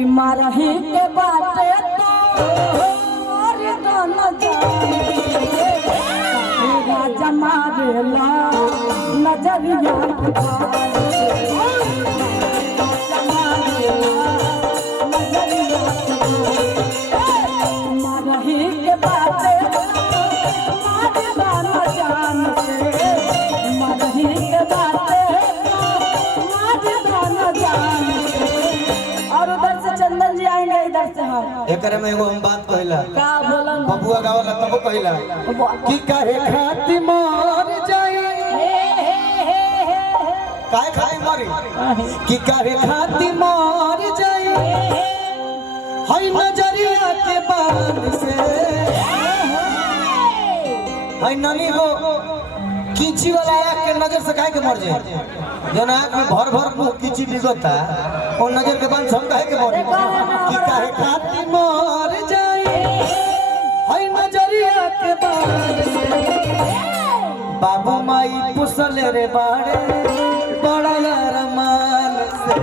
कि मारही के बाटे तो रे गाना राजा मारेला नजरिया मारही के बाटे मारना जान से मारही के बाटे मारना जान से। और उधर से चंदन जी आएंगे इधर से हम एकरे में एगो हम बात कहला का बोलन बबुआ गावला तब कहला कि काहे खाती मर जाई काहे खाई मरी कि काहे खाती मर जाई हई नजरिया के बात से हई ननी वो कीची वाला आँख के नजर से काहे के मर जाए जो आँख में भर भर मुंह कीची दिखता वो नजर के बाद हम काहे के मर कि काहे खाती मर जाए हई नजरिया के बात से बाबू माई पुसले रे बाड़े बड़ा अरमान से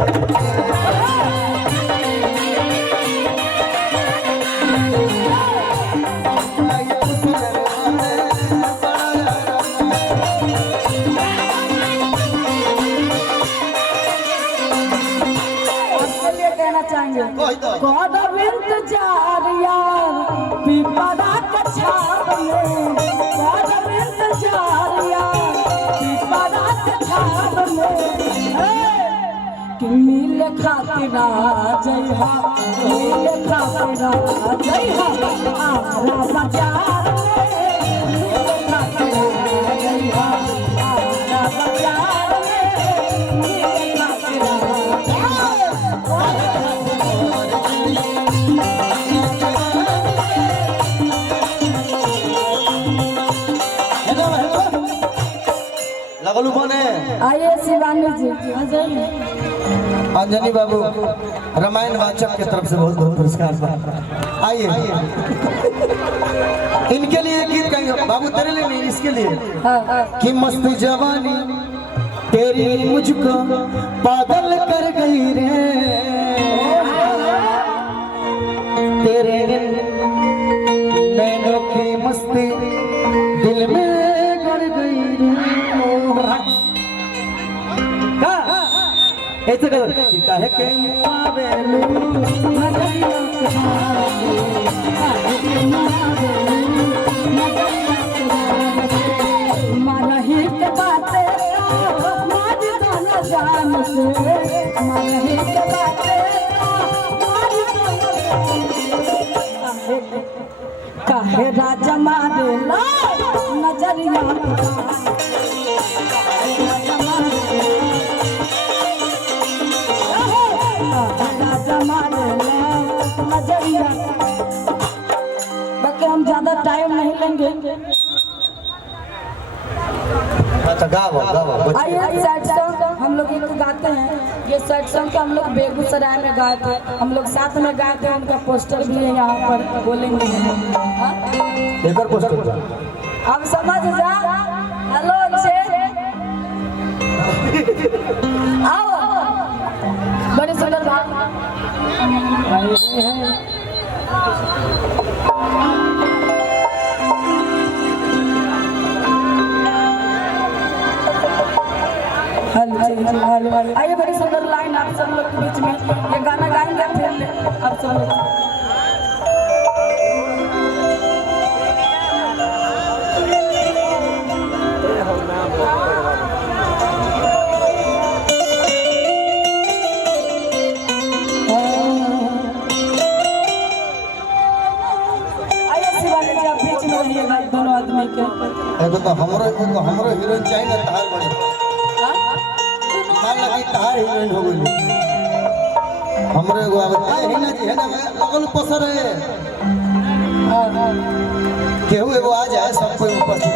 इंतजार यार पिपरा के छाव में इंतजार यार पिपरा के छाव में कि मिल खातिर जइहा मिल खातिर जइहा आरा बाजार में मिल खातिर जइहा आरा बाजार में मिल खातिर लगलू बने आइए शिवानी जी अंजनी बाबू रामायण वाचक की तरफ से बहुत बहुत पुरस्कार आइए इनके लिए गीत गाएंगे बाबू तेरे लिए नहीं इसके लिए कि मस्त जवानी तेरी मुझको पागल कर गई रे तेरे नैनों की मस्ती दिल में गड़ गई रे ऐसे कर काहे के मुआवेलू नजरिया के मारही के बाते मार गाना जान से मारही के बाते काहे राजा मारेला नजरिया बाकी हम ज्यादा टाइम नहीं लेंगे। अच्छा गाओ आइए सैड सॉन्ग हम लोग एक गाते हैं। ये सैड सॉन्ग तो हम लोग बेगूसराय में गाए थे, हम लोग साथ में गाए थे। उनका पोस्टर भी है यहाँ पर, बोलेंगे एक और पोस्टर अब समझ जा। हेलो आओ बड़े सुंदर भाग आइए बड़ी सुंदर लाइन आप सब लोग के बीच में ये गाना गाएंगे फिर आप सब लोग दोनों आदमी के एगो तो हमरो हीरोइन चाहिए ना तहार बड़ी मान लगी तहार हीरोइन हो गई हमरो एगो आवे है ना जी है ना लगल पसर है केहू एगो आ जाए सब कोई उपस्थित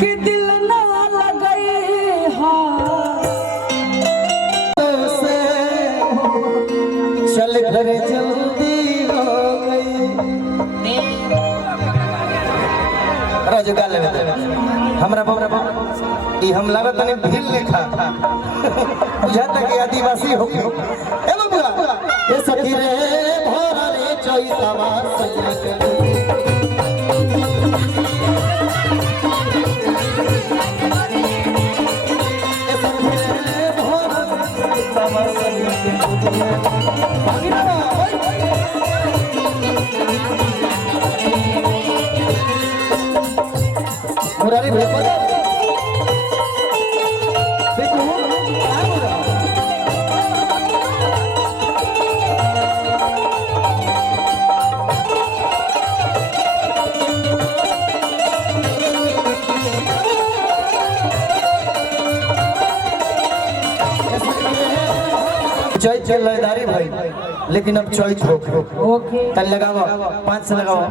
कि दिल ना लगई हां से चल घर जल्दी हो गई रोजगार लेवे हमरा ई हम लागत नहीं भील लेखा बुझाता कि आदिवासी हो गए ए बबुआ ए सखी रे भोरा रे चैतवा सैया के ए सखी रे भोरा रे चैतवा सैया के मुरारी भेपर देखो क्या हो रहा है चैत चल लयदारी भाई लेकिन अब चैत हो ओके तल लगाओ 5 से लगाओ